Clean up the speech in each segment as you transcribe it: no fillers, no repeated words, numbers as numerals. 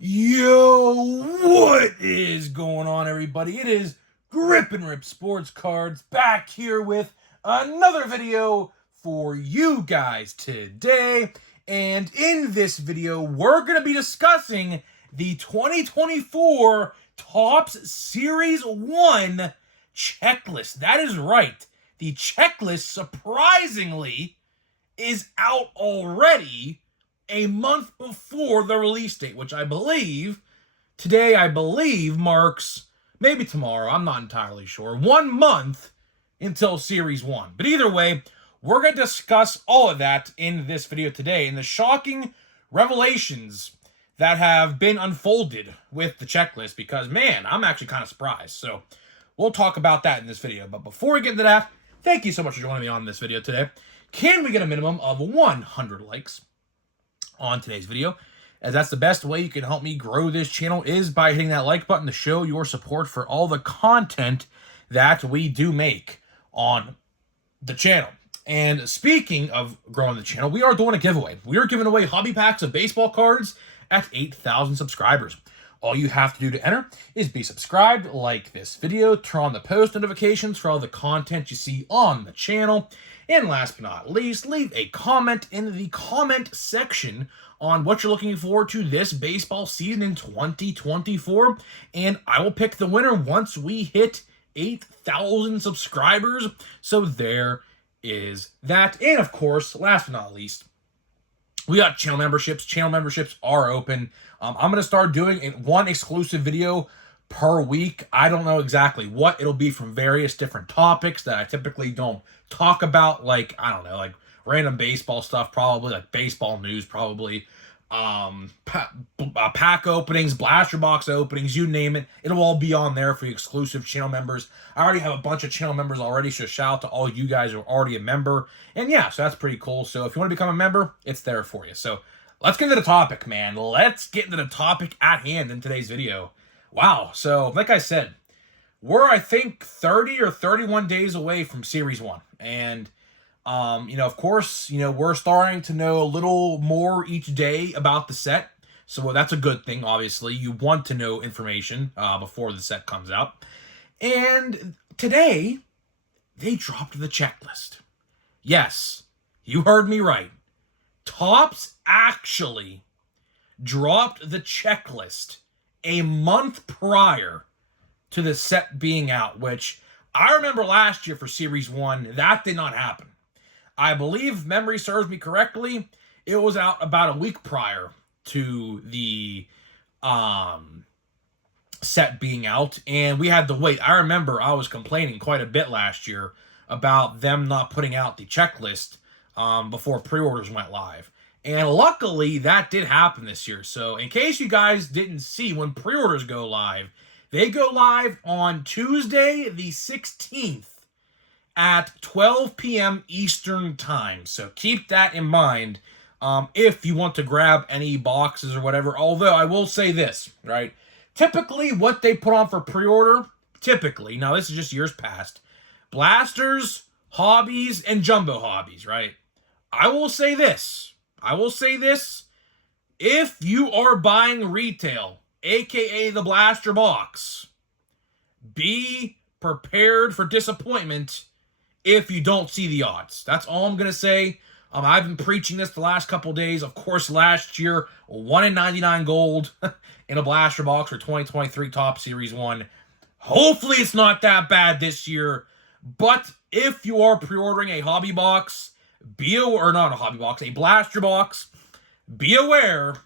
Yo, what is going on, everybody? It is Grip and Rip Sports Cards back here with another video for you guys today. And in this video, we're going to be discussing the 2024 Topps Series 1 checklist. That is right. The checklist, surprisingly, is out already a month before the release date, which today I believe marks, maybe tomorrow, I'm not entirely sure, 1 month until Series 1. But either way, we're going to discuss all of that in this video today, and the shocking revelations that have been unfolded with the checklist, because, man, I'm actually kind of surprised. So we'll talk about that in this video. But before we get into that, thank you so much for joining me on this video today. Can we get a minimum of 100 likes on today's video, as that's the best way you can help me grow this channel is by hitting that like button to show your support for all the content that we do make on the channel. And speaking of growing the channel, we are doing a giveaway. We are giving away hobby packs of baseball cards at 8,000 subscribers. All you have to do to enter is be subscribed, like this video, turn on the post notifications for all the content you see on the channel, and last but not least, leave a comment in the comment section on what you're looking forward to this baseball season in 2024, and I will pick the winner once we hit 8,000 subscribers. So there is that. And of course, last but not least, we got channel memberships. Channel memberships are open. I'm going to start doing one exclusive video per week. I don't know exactly what it'll be from various different topics that I typically don't talk about. Like, I don't know, like random baseball stuff, probably, like baseball news, probably. Pack openings, blaster box openings, you name it. It'll all be on there for the exclusive channel members. I already have a bunch of channel members already, so shout out to all you guys who are already a member. And yeah, so that's pretty cool. So if you want to become a member, it's there for you. So let's get into the topic, man. Let's get into the topic at hand in today's video. Wow. So like I said, we're, I think, 30 or 31 days away from Series 1. And of course, we're starting to know a little more each day about the set. So that's a good thing, obviously. You want to know information before the set comes out. And today, they dropped the checklist. Yes, you heard me right. Topps actually dropped the checklist a month prior to the set being out, which I remember last year for Series 1, that did not happen. I believe, if memory serves me correctly, it was out about a week prior to the set being out, and we had to wait. I remember I was complaining quite a bit last year about them not putting out the checklist before pre-orders went live. And luckily, that did happen this year. So in case you guys didn't see, when pre-orders go live, they go live on Tuesday the 16th. At 12 p.m. Eastern Time. So keep that in mind if you want to grab any boxes or whatever. Although I will say this, right? Typically what they put on for pre-order, now this is just years past, blasters, hobbies, and jumbo hobbies, right? I will say this. If you are buying retail, aka the blaster box, be prepared for disappointment if you don't see the odds. That's all I'm going to say. I've been preaching this the last couple days. Of course, last year, 1 in 99 gold in a blaster box for 2023 Topps Series 1. Hopefully, it's not that bad this year. But if you are pre-ordering a hobby box, a blaster box, be aware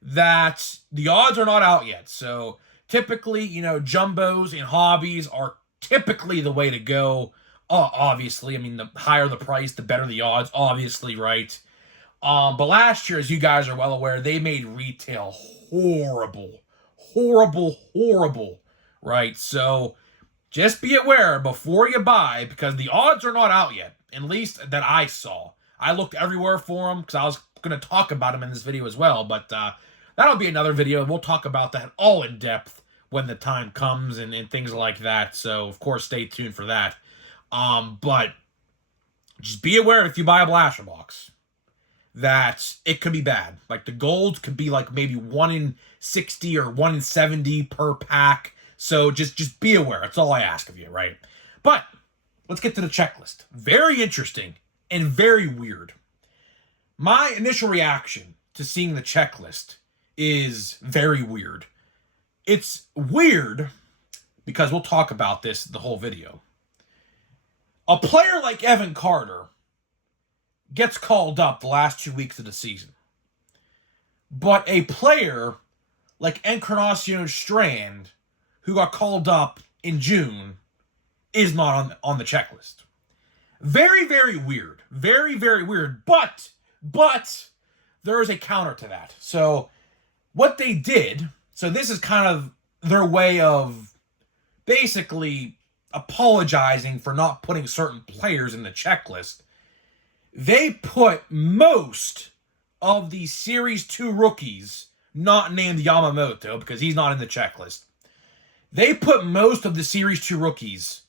that the odds are not out yet. So typically, jumbos and hobbies are typically the way to go. Obviously, I mean, the higher the price, the better the odds, obviously, right? But last year, as you guys are well aware, they made retail horrible, right? So just be aware before you buy, because the odds are not out yet, at least that I saw. I looked everywhere for them because I was going to talk about them in this video as well, but that'll be another video. We'll talk about that all in depth when the time comes and things like that. So, of course, stay tuned for that. But just be aware if you buy a blaster box that it could be bad. Like the gold could be like maybe 1 in 60 or 1 in 70 per pack. So just be aware. That's all I ask of you, right? But let's get to the checklist. Very interesting and very weird. My initial reaction to seeing the checklist is very weird. It's weird because we'll talk about this the whole video. A player like Evan Carter gets called up the last 2 weeks of the season. But a player like Encarnacion Strand, who got called up in June, is not on the checklist. Very, very weird. Very, very weird. But there is a counter to that. So what they did, so this is kind of their way of basically apologizing for not putting certain players in the checklist. They put most of the Series 2 rookies, not named Yamamoto because he's not in the checklist. They put most of the Series 2 rookies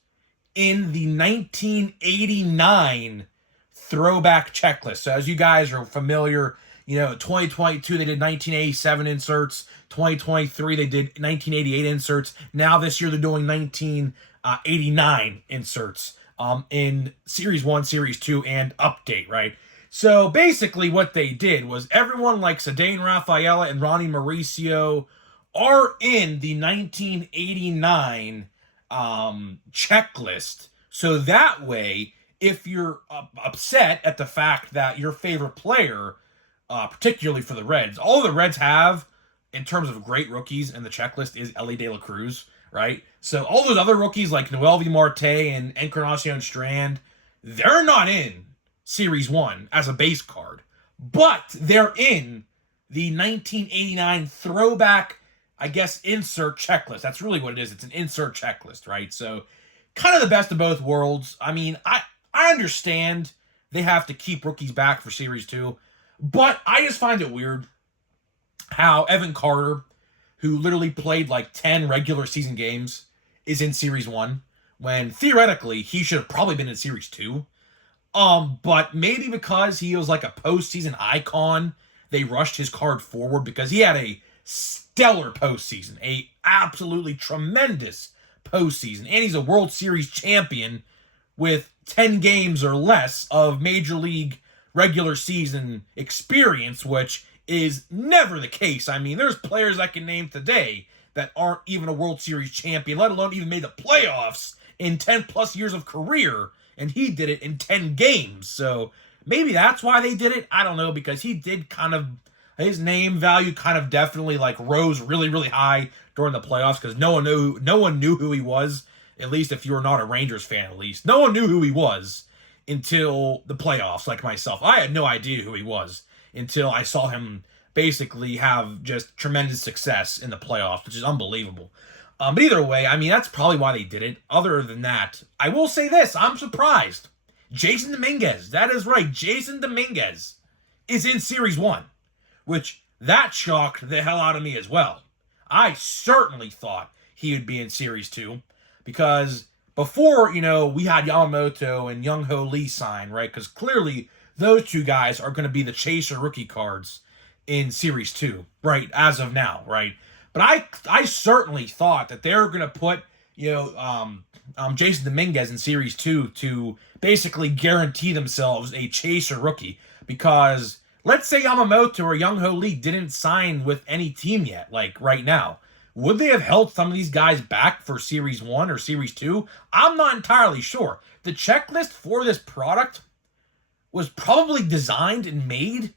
in the 1989 throwback checklist. So as you guys are familiar, 2022 they did 1987 inserts. 2023 they did 1988 inserts. Now this year they're doing 1989 inserts in Series 1, Series 2, and Update, right? So basically what they did was everyone like Ceddanne Rafaela and Ronnie Mauricio are in the 1989 checklist. So that way, if you're upset at the fact that your favorite player, particularly for the Reds, all the Reds have in terms of great rookies in the checklist is Elly De La Cruz, right? So all those other rookies like Noel V. Marte and Encarnacion Strand, they're not in Series 1 as a base card, but they're in the 1989 throwback, I guess, insert checklist. That's really what it is. It's an insert checklist, right? So kind of the best of both worlds. I mean, I understand they have to keep rookies back for Series 2, but I just find it weird how Evan Carter, who literally played like 10 regular season games, is in Series 1, when theoretically he should have probably been in Series 2. But maybe because he was like a postseason icon, they rushed his card forward because he had a stellar postseason, a absolutely tremendous postseason, and he's a World Series champion with 10 games or less of Major League regular season experience, which is never the case. I mean, there's players I can name today that aren't even a World Series champion, let alone even made the playoffs in 10 plus years of career, and he did it in 10 games. So maybe that's why they did it. I don't know, because he did kind of, his name value kind of definitely like rose really, really high during the playoffs because no one knew who he was, at least if you were not a Rangers fan, at least. No one knew who he was until the playoffs, like myself. I had no idea who he was until I saw him basically have just tremendous success in the playoffs, which is unbelievable. But either way, I mean, that's probably why they did it. Other than that, I will say this. I'm surprised. Jason Dominguez, that is right. Jason Dominguez is in Series 1, which that shocked the hell out of me as well. I certainly thought he would be in Series 2 because before, we had Yamamoto and Young Ho Lee sign, right? Because clearly those two guys are going to be the chaser rookie cards in Series 2, right? As of now, right? But I certainly thought that they were going to put, Jason Dominguez in Series 2 to basically guarantee themselves a chaser rookie. Because let's say Yamamoto or Young Ho Lee didn't sign with any team yet, like right now. Would they have held some of these guys back for Series 1 or Series 2? I'm not entirely sure. The checklist for this product was probably designed and made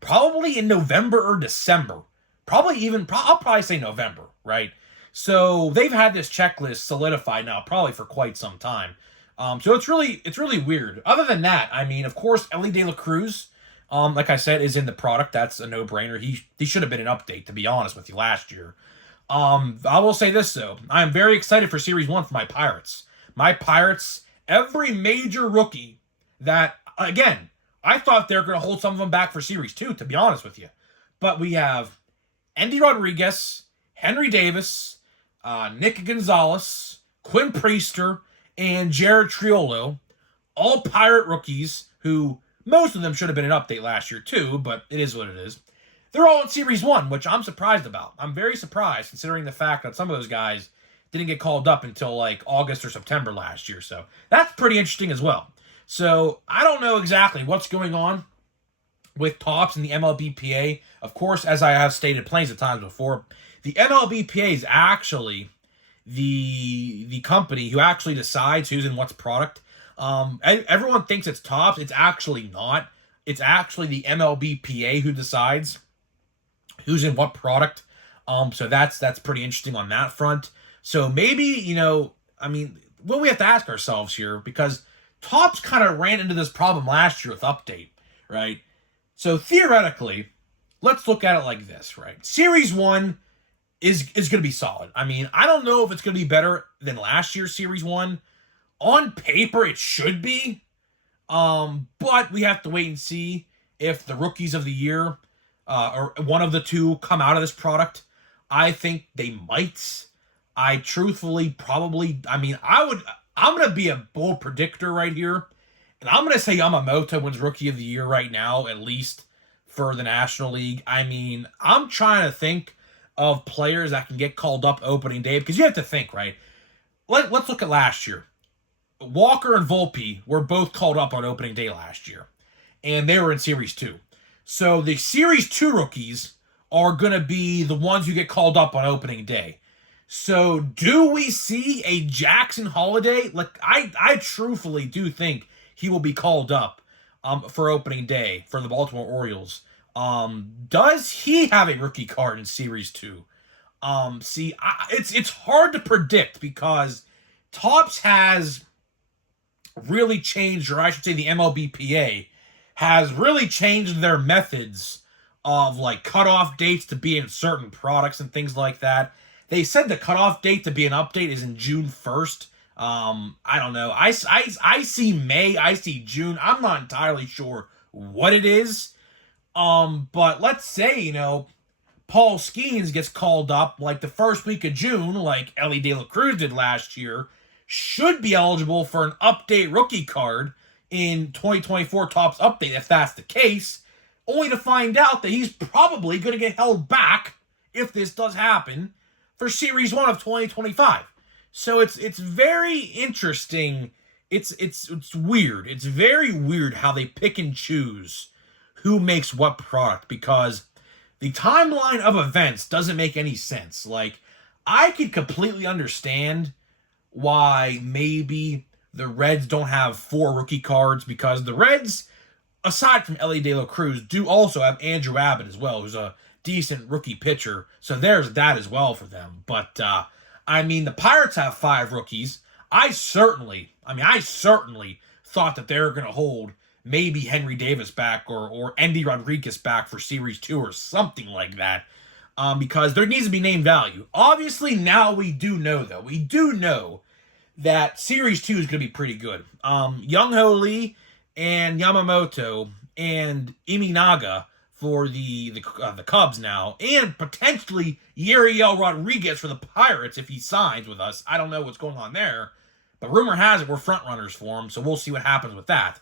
probably in November or December. I'll probably say November, right? So they've had this checklist solidified now probably for quite some time. So it's really weird. Other than that, I mean, of course, Elly De La Cruz, like I said, is in the product. That's a no-brainer. He should have been an update, to be honest with you, last year. I will say this, though. I am very excited for Series 1 for my Pirates. My Pirates, every major rookie that, again, I thought they were going to hold some of them back for Series 2, to be honest with you. But we have Endy Rodriguez, Henry Davis, Nick Gonzalez, Quinn Priester, and Jared Triolo, all Pirate rookies who Most of them should have been an update last year too, but it is what it is. They're all in Series 1, which I'm surprised about. I'm very surprised considering the fact that some of those guys didn't get called up until like August or September last year. So that's pretty interesting as well. So I don't know exactly what's going on with Topps and the MLBPA. Of course, as I have stated plenty of times before, the MLBPA is actually the company who actually decides who's in what's product. Everyone thinks it's Topps. It's actually not. It's actually the MLBPA who decides who's in what product. So that's pretty interesting on that front. So maybe, what we have to ask ourselves here, because Topps kind of ran into this problem last year with Update, right? So theoretically, let's look at it like this, right? Series 1 is going to be solid. I don't know if it's going to be better than last year's Series 1. On paper, it should be. But we have to wait and see if the Rookies of the Year, or one of the two, come out of this product. I think they might. I truthfully I'm going to be a bold predictor right here. And I'm going to say Yamamoto wins Rookie of the Year right now, at least for the National League. I'm trying to think of players that can get called up opening day, because you have to think, right? Let's look at last year. Walker and Volpe were both called up on opening day last year, and they were in Series 2. So the Series 2 rookies are going to be the ones who get called up on opening day. So do we see a Jackson Holiday? I truthfully do think he will be called up for opening day for the Baltimore Orioles. Does he have a rookie card in Series 2? It's hard to predict because Topps has really changed, or I should say the MLBPA has really changed their methods of like cutoff dates to be in certain products and things like that. They said the cutoff date to be an update is in June 1st. I don't know. I see May, I see June. I'm not entirely sure what it is. But let's say, Paul Skeens gets called up like the first week of June, like Ellie De La Cruz did last year, should be eligible for an update rookie card in 2024 Topps Update if that's the case, only to find out that he's probably going to get held back, if this does happen, for Series 1 of 2025. So it's very interesting. It's weird. It's very weird how they pick and choose who makes what product, because the timeline of events doesn't make any sense. Like, I could completely understand why maybe the Reds don't have 4 rookie cards, because the Reds, aside from Ellie De La Cruz, do also have Andrew Abbott as well, who's a decent rookie pitcher. So there's that as well for them. But, the Pirates have 5 rookies. I certainly thought that they were going to hold maybe Henry Davis back or Endy Rodriguez back for Series 2 or something like that, because there needs to be name value. Obviously, now we do know, though. We do know that Series 2 is going to be pretty good. Young-Ho Lee and Yamamoto and Imanaga for the Cubs now, and potentially Yariel Rodriguez for the Pirates if he signs with us. I don't know what's going on there, but rumor has it we're front runners for him, so we'll see what happens with that.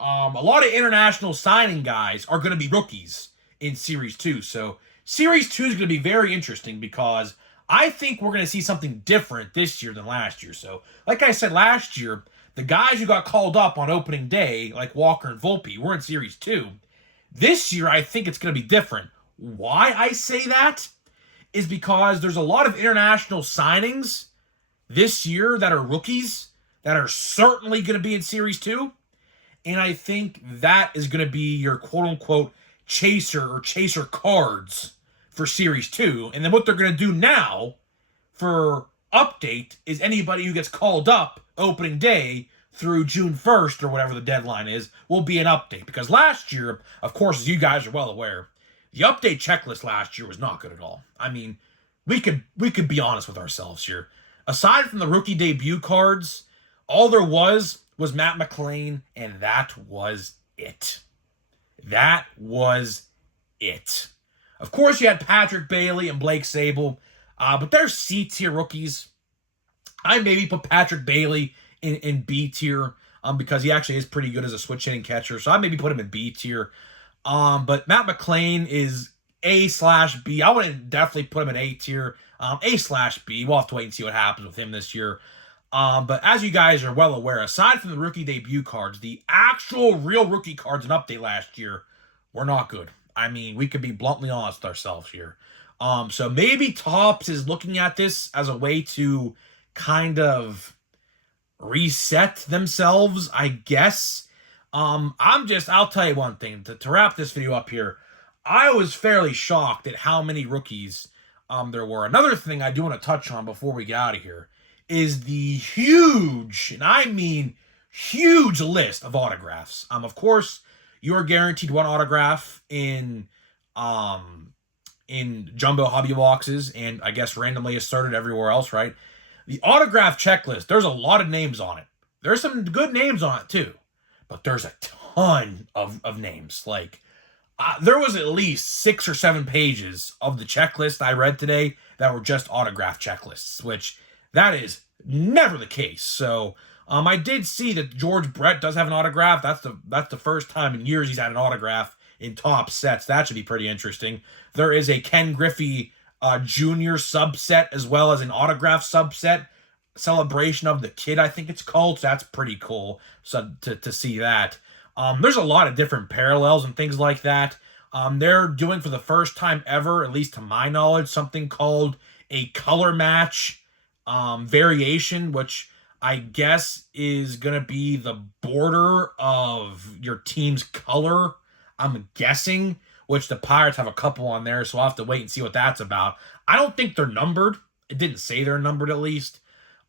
A lot of international signing guys are going to be rookies in Series 2, so Series 2 is going to be very interesting because I think we're going to see something different this year than last year. So, like I said last year, the guys who got called up on opening day, like Walker and Volpe, were in Series 2. This year, I think it's going to be different. Why I say that is because there's a lot of international signings this year that are rookies that are certainly going to be in Series 2. And I think that is going to be your quote-unquote chaser or chaser cards for Series 2. And then what they're going to do now for update is anybody who gets called up opening day through June 1st or whatever the deadline is will be an update. Because last year, of course, as you guys are well aware, the update checklist last year was not good at all. We could be honest with ourselves here. Aside from the rookie debut cards, all there was Matt McLain, and that was it. That was it. Of course, you had Patrick Bailey and Blake Sable, but they're C-tier rookies. I maybe put Patrick Bailey in B tier. because he actually is pretty good as a switch hitting catcher. So I maybe put him in B tier. But Matt McLain is A/B. I would definitely put him in A tier. A/B. We'll have to wait and see what happens with him this year. But as you guys are well aware, aside from the rookie debut cards, the actual real rookie cards in update last year were not good. I mean, we could be bluntly honest with ourselves here. So maybe Topps is looking at this as a way to kind of reset themselves, I guess. I'll tell you one thing. To wrap this video up here, I was fairly shocked at how many rookies there were. Another thing I do want to touch on before we get out of here is the huge, and I mean huge list of autographs. Of course, you are guaranteed one autograph in jumbo hobby boxes, and I guess randomly assorted everywhere else, right? The autograph checklist, there's a lot of names on it. There's some good names on it too, but there's a ton of names. Like, there was at least 6 or 7 pages of the checklist I read today that were just autograph checklists, which that is never the case. So I did see that George Brett does have an autograph. That's the first time in years he's had an autograph in top sets. That should be pretty interesting. There is a Ken Griffey junior subset as well as an autograph subset. Celebration of the Kid, I think it's called. So that's pretty cool. So to see that. There's a lot of different parallels and things like that. They're doing for the first time ever, at least to my knowledge, something called a color match variation, which I guess is going to be the border of your team's color, I'm guessing, which the Pirates have a couple on there, so I'll have to wait and see what that's about. I don't think they're numbered. It didn't say they're numbered, at least.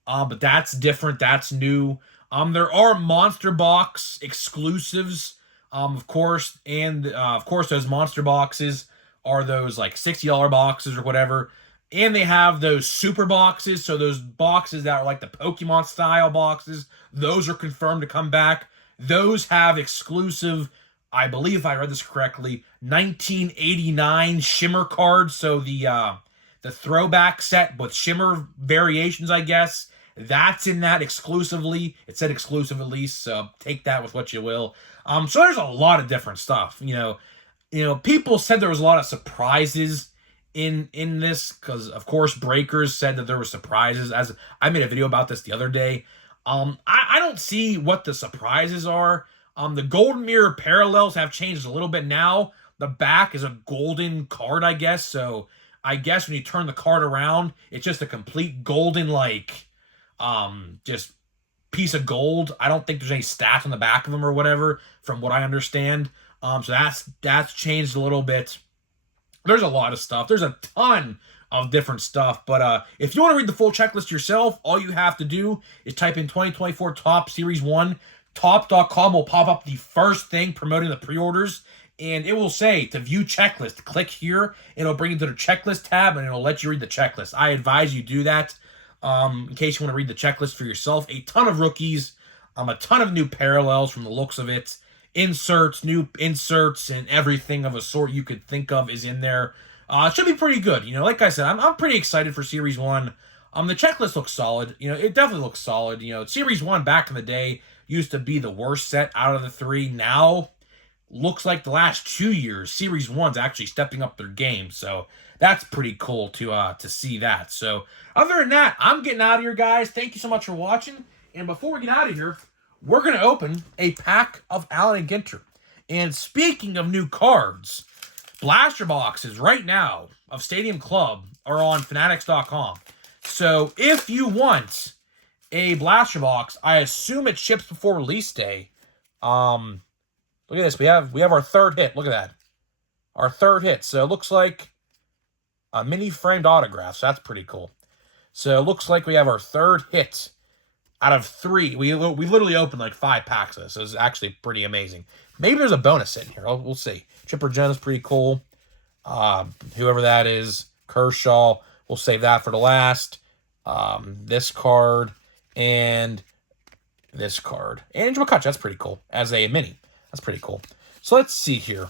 But that's different. That's new. There are Monster Box exclusives, of course, and of course those Monster Boxes are those like $60 boxes or whatever, and they have those Super Boxes, so those boxes that are like the Pokemon style boxes, those are confirmed to come back. Those have exclusive, I believe if I read this correctly, 1989 Shimmer cards, so the throwback set with Shimmer variations, I guess. That's in that exclusively. It said exclusive at least, so take that with what you will. So there's a lot of different stuff. You know, people said there was a lot of surprises in this because, of course, Breakers said that there were surprises. As I made a video about this the other day. I don't see what the surprises are. The Golden Mirror parallels have changed a little bit now. The back is a golden card, I guess. So I guess when you turn the card around, it's just a complete golden, like, just piece of gold. I don't think there's any stats on the back of them or whatever, from what I understand. So that's changed a little bit. There's a lot of stuff. There's a ton of different stuff. But if you want to read the full checklist yourself, all you have to do is type in 2024 Top Series 1. Top.com will pop up the first thing promoting the pre-orders, and it will say to view checklist. Click here, it'll bring you to the checklist tab, and it'll let you read the checklist. I advise you do that. In case you want to read the checklist for yourself. A ton of rookies, a ton of new parallels from the looks of it. Inserts, new inserts, and everything of a sort you could think of is in there. It should be pretty good. You know, like I said, I'm pretty excited for Series 1. The checklist looks solid. You know, it definitely looks solid. You know, Series 1 back in the day used to be the worst set out of the 3. Now, looks like the last 2 years, Series 1's actually stepping up their game. So that's pretty cool to see that. So other than that, I'm getting out of here, guys. Thank you so much for watching. And before we get out of here, we're going to open a pack of Allen and Ginter. And speaking of new cards, blaster boxes right now of Stadium Club are on Fanatics.com. So if you want a blaster box, I assume it ships before release day. Look at this. We have our third hit. Look at that. Our third hit. So it looks like a mini framed autograph. So that's pretty cool. So it looks like we have our third hit out of 3. We literally opened like 5 packs of this. So it's actually pretty amazing. Maybe there's a bonus in here. We'll see. Chipper Jones is pretty cool. Whoever that is. Kershaw. We'll save that for the last. This card. And this card. And Andrew McCutcheon. That's pretty cool. As a mini. That's pretty cool. So let's see here.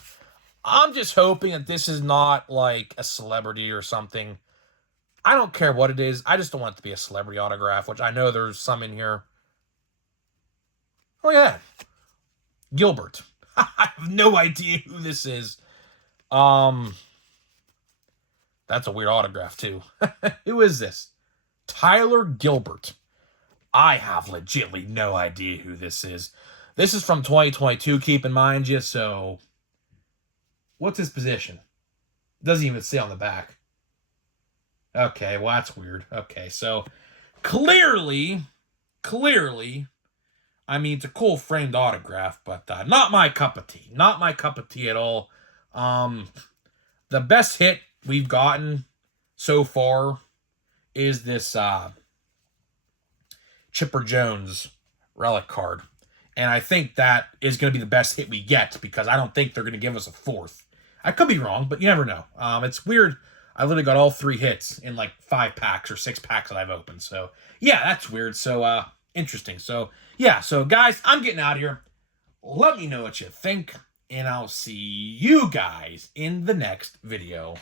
I'm just hoping that this is not like a celebrity or something. I don't care what it is. I just don't want it to be a celebrity autograph, which I know there's some in here. Oh, yeah. Gilbert. I have no idea who this is. That's a weird autograph, too. Who is this? Tyler Gilbert. I have legitimately no idea who this is. This is from 2022, keep in mind, just so... What's his position? Doesn't even say on the back. Okay, well, that's weird. Okay, so clearly, I mean, it's a cool framed autograph, but not my cup of tea. Not my cup of tea at all. The best hit we've gotten so far is this Chipper Jones relic card. And I think that is going to be the best hit we get because I don't think they're going to give us a fourth. I could be wrong, but you never know. It's weird. I literally got all 3 hits in like 5 packs or 6 packs that I've opened. So, yeah, that's weird. So, interesting. So, yeah. So, guys, I'm getting out of here. Let me know what you think, and I'll see you guys in the next video.